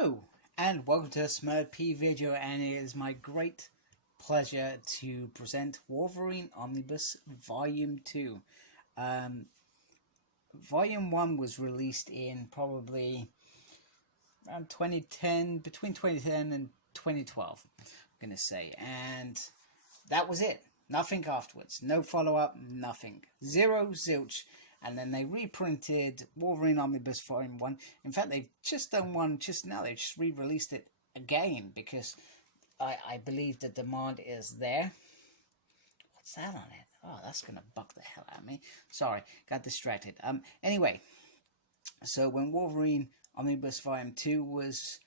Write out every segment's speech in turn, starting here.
Hello and welcome to a Smurd video, and it is my great pleasure to present Wolverine Omnibus Volume 2. Volume 1 was released in probably around 2010, between 2010 and 2012, I'm going to say, and that was it. Nothing afterwards. No follow-up, nothing. Zero, zilch. And then they reprinted Wolverine Omnibus Volume 1. In fact, they've just done one just now. They've just re-released it again because I believe the demand is there. What's that on it? Oh, that's going to buck the hell out of me. Sorry, got distracted. Anyway, so when Wolverine Omnibus Volume 2 was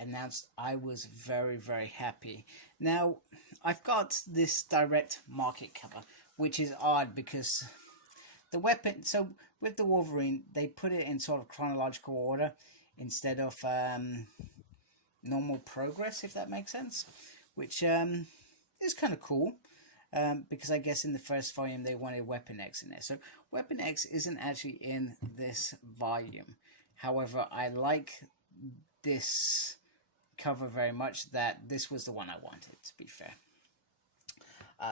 announced, I was very, very happy. Now, I've got this direct market cover, which is odd because the weapon, so with the Wolverine, they put it in sort of chronological order instead of normal progress, if that makes sense, which is kind of cool, because I guess in the first volume they wanted Weapon X in there. So Weapon X isn't actually in this volume. However, I like this cover very much, that this was the one I wanted, to be fair.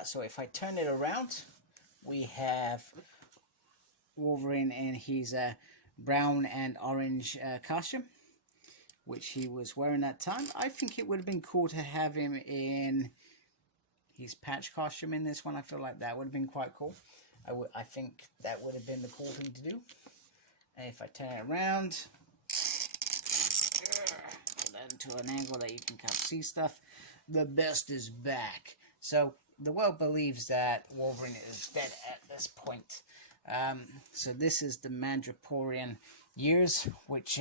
So if I turn it around, we have Wolverine in his brown and orange costume, which he was wearing that time. I think it would have been cool to have him in his patch costume in this one. I feel like that would have been quite cool. I think that would have been the cool thing to do. And if I turn it around, put that into an angle that you can kind of see stuff, the best is back. So the world believes that Wolverine is dead at this point. So this is the Mandalorian years, which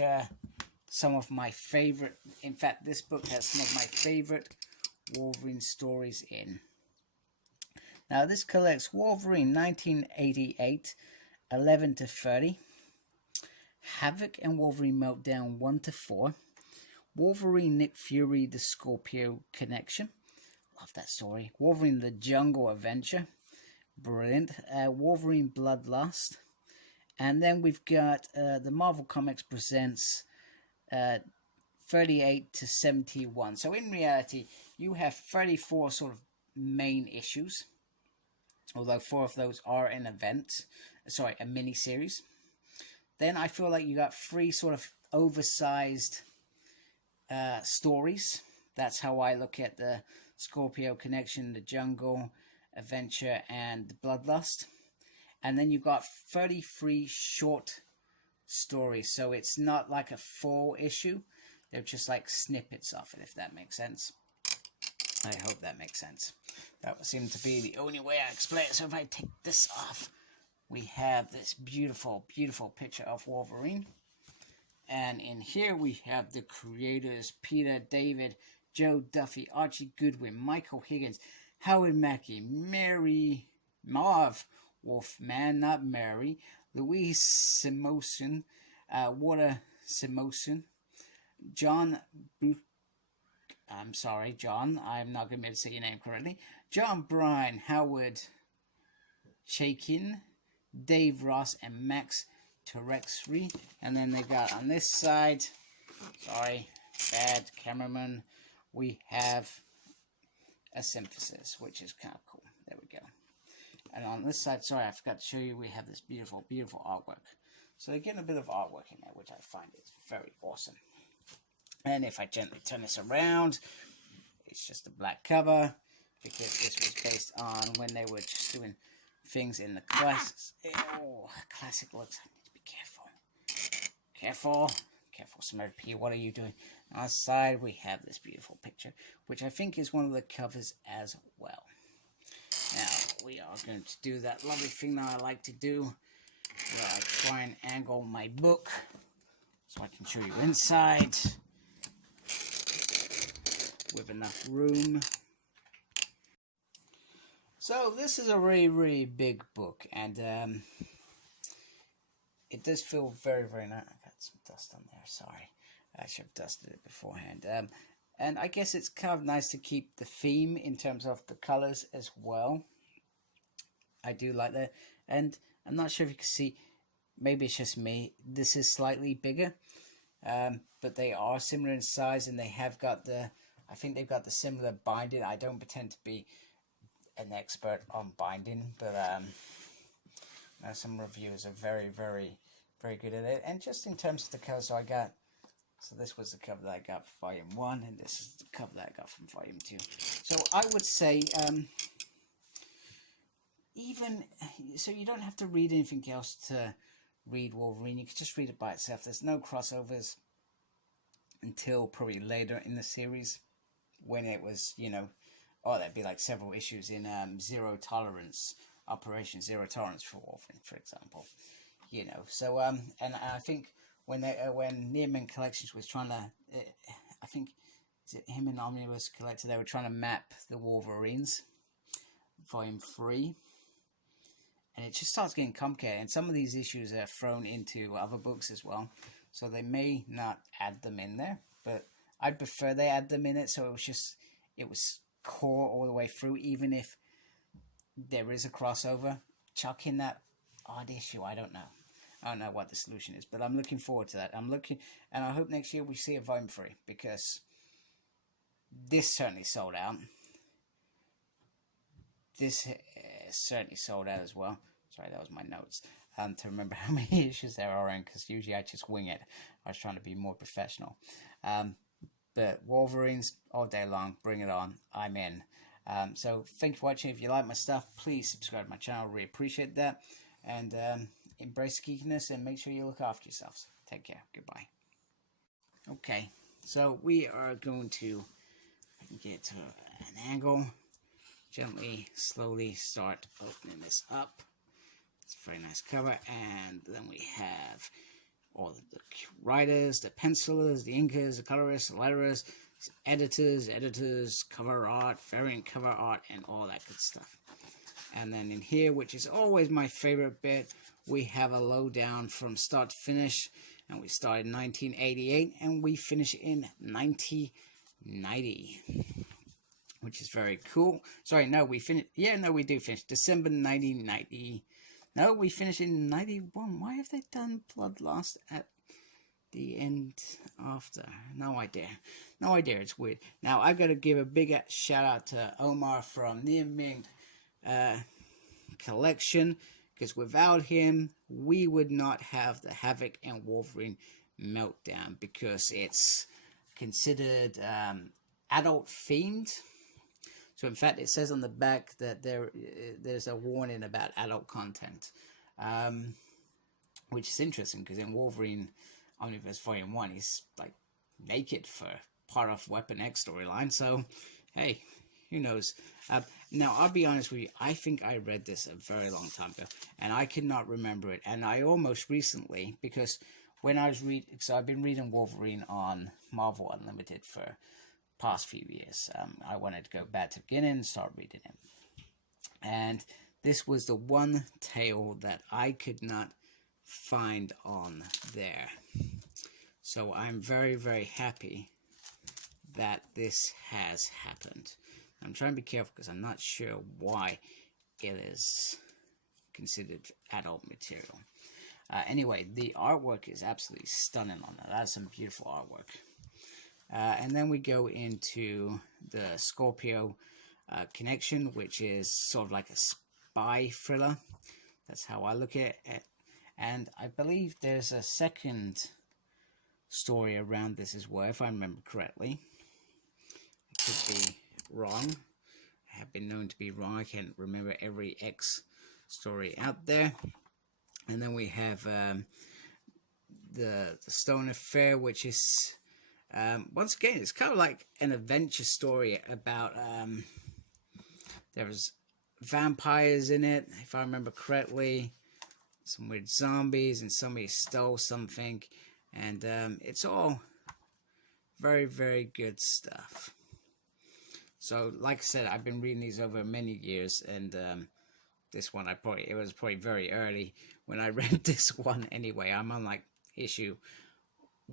some of my favorite, in fact this book has some of my favorite Wolverine stories in. Now this collects Wolverine 1988, 11 to 30, Havoc and Wolverine Meltdown 1 to 4, Wolverine Nick Fury the Scorpio Connection, love that story, Wolverine the Jungle Adventure, brilliant, Wolverine Bloodlust, and then we've got the Marvel Comics presents 38 to 71. So in reality, you have 34 sort of main issues, although 4 of those are an event, sorry, a mini-series. Then I feel like you got 3 sort of oversized stories. That's how I look at the Scorpio Connection, the Jungle Adventure, and the Bloodlust. And then you've got 33 short stories, so it's not like a full issue. They're just like snippets of it, if that makes sense. I hope that makes sense. That would seem to be the only way I explain it. So if I take this off, we have this beautiful, beautiful picture of Wolverine. And in here we have the creators, Peter, David, Joe Duffy, Archie Goodwin, Michael Higgins, Howard Mackey, Marv Wolfman, not Mary, Louise Simoson, Walter Simoson, John I'm sorry, John, I'm not going to be able to say your name correctly, John Bryan, Howard Chaikin, Dave Ross, and Max Terexry. And then they got on this side, sorry, bad cameraman, we have a synthesis, which is kind of cool. There we go. And on this side, sorry, I forgot to show you, we have this beautiful, beautiful artwork. So they're getting a bit of artwork in there, which I find is very awesome. And if I gently turn this around, it's just a black cover, because this was based on when they were just doing things in the classics. Oh, classic looks. I need to be careful. Careful. Careful, Smurd P. What are you doing? On the side, we have this beautiful picture, which I think is one of the covers as well. Now, we are going to do that lovely thing that I like to do, where I try and angle my book so I can show you inside with enough room. So this is a really, really big book, and it does feel very, very nice. I got some dust on there, sorry. I should have dusted it beforehand. And I guess it's kind of nice to keep the theme in terms of the colors as well. I do like that. And I'm not sure if you can see, maybe it's just me, this is slightly bigger. but they are similar in size, and they have got the, I think they've got the similar binding. I don't pretend to be an expert on binding, but some reviewers are very, very, very good at it. And just in terms of the cover, so this was the cover that I got for Volume 1, and this is the cover that I got from Volume 2. So I would say, so you don't have to read anything else to read Wolverine. You can just read it by itself. There's no crossovers until probably later in the series, when it was, there'd be like several issues in Zero Tolerance, Operation Zero Tolerance for Wolverine, for example. So and I think when Nearman Collections was trying to, I think is it him and Omnibus Collector, they were trying to map the Wolverines, Volume 3. And it just starts getting complicated, and some of these issues are thrown into other books as well, so they may not add them in there, but I'd prefer they add them in it, so it was core all the way through, even if there is a crossover. Chuck in that odd issue. I don't know what the solution is, but I'm looking forward to that. And I hope next year we see a Volume 3, because this certainly sold out. This certainly sold out as well. Sorry, that was my notes. To remember how many issues there are in, because usually I just wing it. I was trying to be more professional. But Wolverines all day long. Bring it on. I'm in. So thank you for watching. If you like my stuff, please subscribe to my channel. Really appreciate that. And embrace geekiness, and make sure you look after yourselves. Take care. Goodbye. Okay, so we are going to get to an angle. Gently, slowly start opening this up. It's a very nice cover, and then we have all the writers, the pencilers, the inkers, the colorists, the letterers, editors, cover art, variant cover art, and all that good stuff. And then in here, which is always my favorite bit, we have a lowdown from start to finish, and we start in 1988, and we finish in 1990. Which is very cool. Sorry, no, we finished. Yeah, no, we do finish December 1990. No, we finish in 91. Why have they done Bloodlust at the end after? No idea. No idea. It's weird. Now, I've got to give a big shout out to Omar from Nearman Collection, because without him, we would not have the Havoc and Wolverine Meltdown, because it's considered adult themed. So in fact, it says on the back that there's a warning about adult content, which is interesting, because in Wolverine Omnibus Volume 1, he's like naked for part of Weapon X storyline. So, hey, who knows? Now, I'll be honest with you, I think I read this a very long time ago, and I could not remember it. And I almost recently, because when I was so I've been reading Wolverine on Marvel Unlimited for past few years. I wanted to go back to the beginning and start reading it. And this was the one tale that I could not find on there. So I'm very, very happy that this has happened. I'm trying to be careful, because I'm not sure why it is considered adult material. Anyway, the artwork is absolutely stunning on that. That's some beautiful artwork. And then we go into the Scorpio Connection, which is sort of like a spy thriller. That's how I look at it. And I believe there's a second story around this as well, if I remember correctly. I could be wrong. I have been known to be wrong. I can't remember every X story out there. And then we have the Stone Affair, which is... once again, it's kind of like an adventure story about there was vampires in it, if I remember correctly, some weird zombies, and somebody stole something, and it's all very, very good stuff. So, like I said, I've been reading these over many years, and this one, it was probably very early when I read this one anyway. I'm on like issue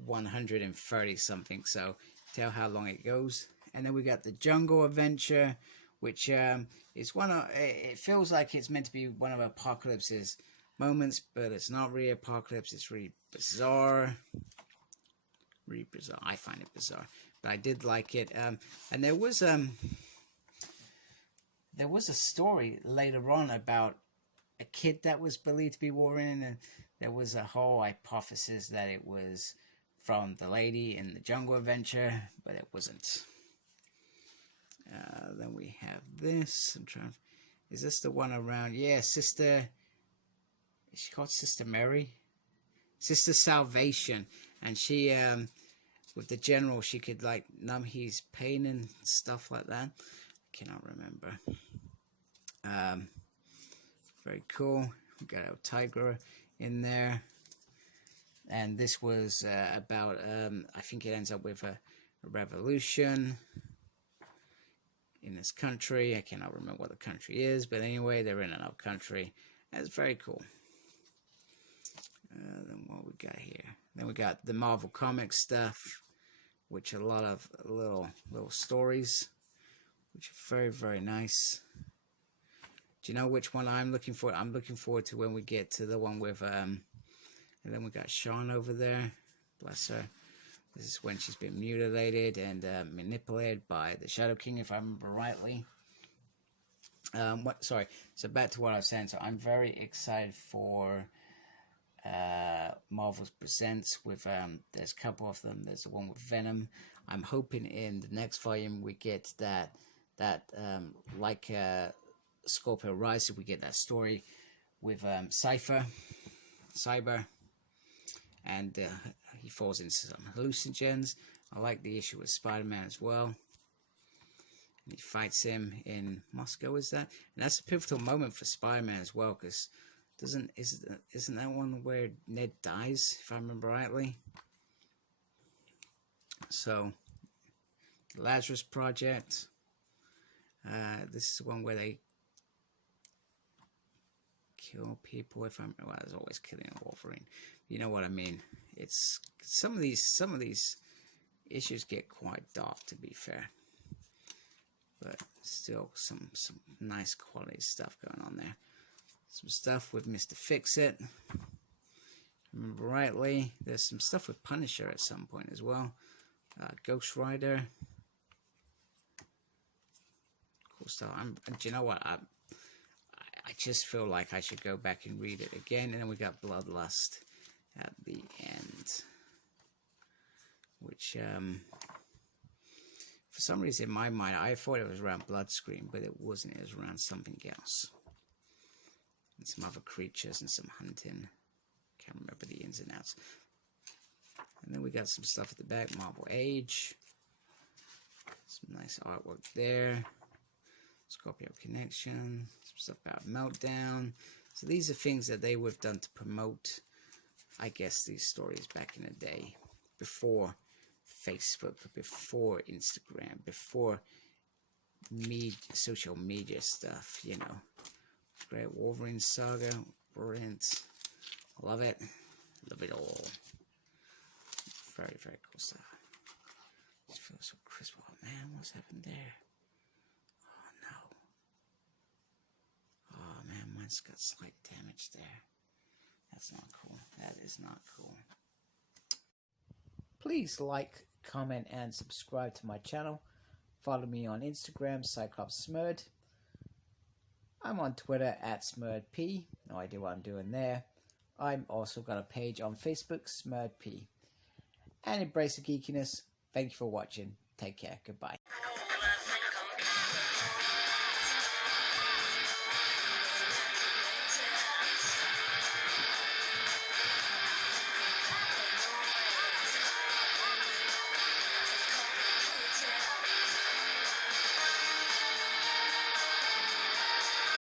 130 something, so tell how long it goes. And then we got the Jungle Adventure, which is one of, it feels like it's meant to be one of Apocalypse's moments, but it's not really Apocalypse. It's really bizarre. really bizarre. I find it bizarre, but I did like it. And there was a story later on about a kid that was believed to be Wolverine, and there was a whole hypothesis that it was from the lady in the Jungle Adventure, but it wasn't. Then we have this. I'm trying. Is this the one around? Yeah, Sister. Is she called Sister Mary? Sister Salvation, and she with the general, she could like numb his pain and stuff like that. I cannot remember. Very cool. We got our tiger in there, and this was about I think it ends up with a revolution in this country. I cannot remember what the country is, but anyway, they're in another country. That's very cool. Then what we got here? Then we got the Marvel Comics stuff, which are a lot of little stories, which are very, very nice. Do you know which one I'm looking for? I'm looking forward to when we get to the one with and then we got Sean over there. Bless her. This is when she's been mutilated and manipulated by the Shadow King, if I remember rightly. Sorry. So back to what I was saying. So I'm very excited for Marvel's Presents with there's a couple of them. There's the one with Venom. I'm hoping in the next volume we get that like Scorpio Rise, we get that story with Cyber, and he falls into some hallucinogens. I like the issue with Spider-Man as well. And he fights him in Moscow, is that? And that's a pivotal moment for Spider-Man as well, because isn't that one where Ned dies, if I remember rightly? So, the Lazarus Project. This is the one where they kill people. If I'm well, there's always killing a Wolverine. You know what I mean? It's some of these issues get quite dark, to be fair, but still some nice quality stuff going on there. Some stuff with Mr. Fix-It. Remember rightly, there's some stuff with Punisher at some point as well. Ghost Rider. Cool stuff. Do you know what? I just feel like I should go back and read it again. And then we got Bloodlust at the end, which for some reason in my mind I thought it was around Bloodscream, but it wasn't. It was around something else. And some other creatures and some hunting. Can't remember the ins and outs. And then we got some stuff at the back. Marvel Age. Some nice artwork there. Scorpio Connection. Some stuff about Meltdown. So these are things that they would have done to promote, I guess, these stories back in the day. Before Facebook, before Instagram, before social media stuff, you know. Great Wolverine Saga, brilliant. Love it. Love it all. Very, very cool stuff. Just feels so crisp. Oh man, what's happened there? Oh no. Oh man, mine's got slight damage there. That's not cool. That is not cool. Please like, comment, and subscribe to my channel. Follow me on Instagram, Cyclops Smurd. I'm on Twitter at SmurdP. No idea what I'm doing there. I'm also got a page on Facebook, SmurdP. And embrace the geekiness. Thank you for watching. Take care. Goodbye.